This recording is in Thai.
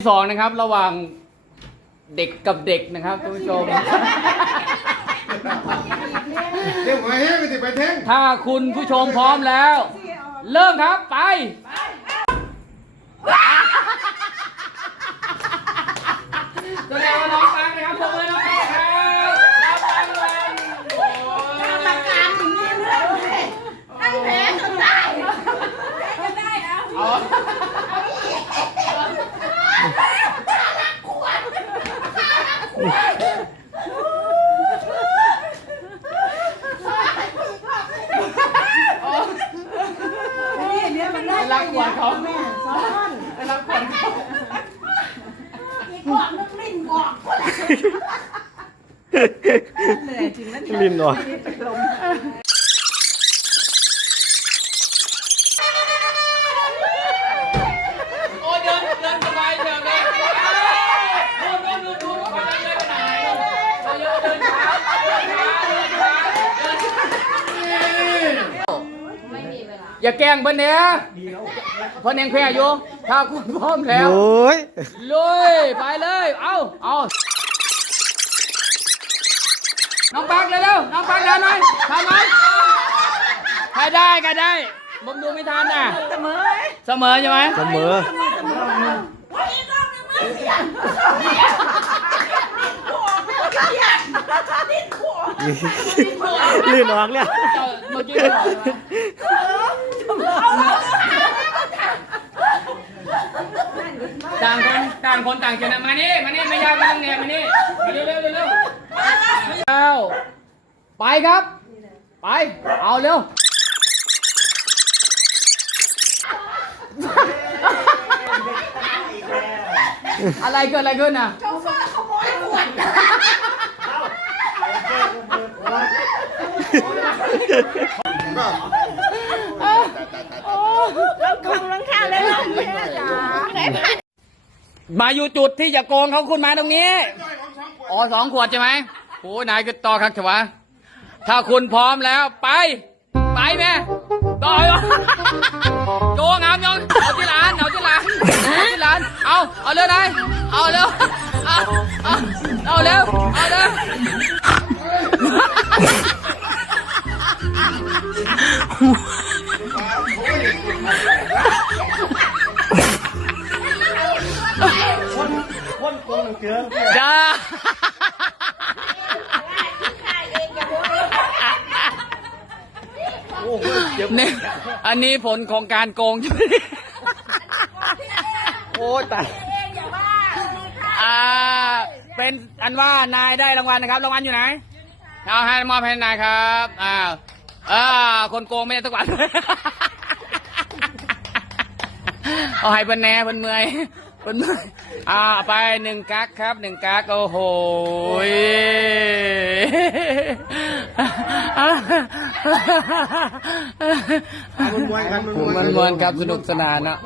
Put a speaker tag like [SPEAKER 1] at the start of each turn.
[SPEAKER 1] ที่สองนะครับระหว่างเด็กกับเด็กนะครับคุณผู้ชม
[SPEAKER 2] เดี๋ยวมาเฮ้ยไปติไปเท่ง
[SPEAKER 1] ถ้าคุณผู้ชมพร้อมแล้ว เริ่มครับไปแสดงว่าน้องปังนะครับปรบมือน้องปังครับน้องปังวันโอ้ย
[SPEAKER 3] กรรมการอย่างนี้เรื่องเลยให้แพ้จนได้แพ้จนได้เอา
[SPEAKER 1] เอา
[SPEAKER 3] นี่เนี่ยมันได้
[SPEAKER 1] ไปรับขวดเขา
[SPEAKER 3] แม่ซ้อน
[SPEAKER 1] ไปรับขวดเขา
[SPEAKER 3] อีกกอกนึงลิ้นกอกคนละเหนื่อยจริงนะ
[SPEAKER 4] ลิ้นวะ
[SPEAKER 1] โอ้ยเดินเดินสบายเดินเลยดูดูดูดูดูไปเดินไปไหนเราเยอะเดินช้าเดินช้าเดินช้าเดินช้า อย่าแกล้งเพิ่นเนี้ยเพิ่นยังแพ้อยู่ถ้าคุณพร้อมแล้ว
[SPEAKER 4] โอ้ย
[SPEAKER 1] ลุยไปเลย เอาเอาน้องปักเร็วๆน้องปักเร็วหน่อยทำไหมใครได้ใครได้ผมดูไม่ทันน่ะ
[SPEAKER 3] เสมอ
[SPEAKER 1] เสมอใช่ไหม
[SPEAKER 4] เสมอ
[SPEAKER 3] วันนี้รอบนึงไม่เสียลิ้นขวบลิ้นขวบ
[SPEAKER 4] ลื่นออกเนี่ย
[SPEAKER 1] เจ้าเมื่อกี้ไม่บอกใช่ไหม ต่างคนต่างคนต่างเจนะมานี่มานี่ไม่ยากไม่ต้องเหน็บมานี่มาเร็วเร็วเร็วเร็วเอาไปครับ ไป เอาเร็วอะไรเกิดอะไรขึ้นอะ
[SPEAKER 3] โชเฟอร์ขโมยขวดแล้วคงลังคาเลยเราไม่ได้จ้าได้ผ่าน
[SPEAKER 1] มาอยู่จุดที่จะโกงเขาคุณมาตรงนี้ อ๋อสองขวดใช่ไหมโอ้ยนายก็ต่อครับเถอะวะถ้าคุณพร้อมแล้วไป ไปแม่ต่อยวะโกงเอายองเอาที่ร้านเอาที่ร้านเอาที่ร้าน เอา เอาเร็วนายเอาเร็ว เอาเอาเอาเร็ว เอาเร็ว
[SPEAKER 4] คนโกงเจือ
[SPEAKER 1] จ้า
[SPEAKER 4] โอ้โหเจ็บ
[SPEAKER 1] เนี่ยอันนี้ผลของการโกงใช่ไหม
[SPEAKER 4] โอ้ยตาย
[SPEAKER 1] อ่า เป็นอันว่านายได้รางวัลนะครับ รางวัลอยู่ไหนเอาให้มอบให้นายครับอ่าอ่าคนโกงไม่ได้ทุกวันเอาให้เพิ่นแหน่เพิ่นเมื่อย เพิ่นเมื่อยอ่าไปหนึ่งกักครับหนึ่งกักโอ้โหย
[SPEAKER 2] มันมวนกัน
[SPEAKER 1] มันมวนครับสนุกสนานเนาะ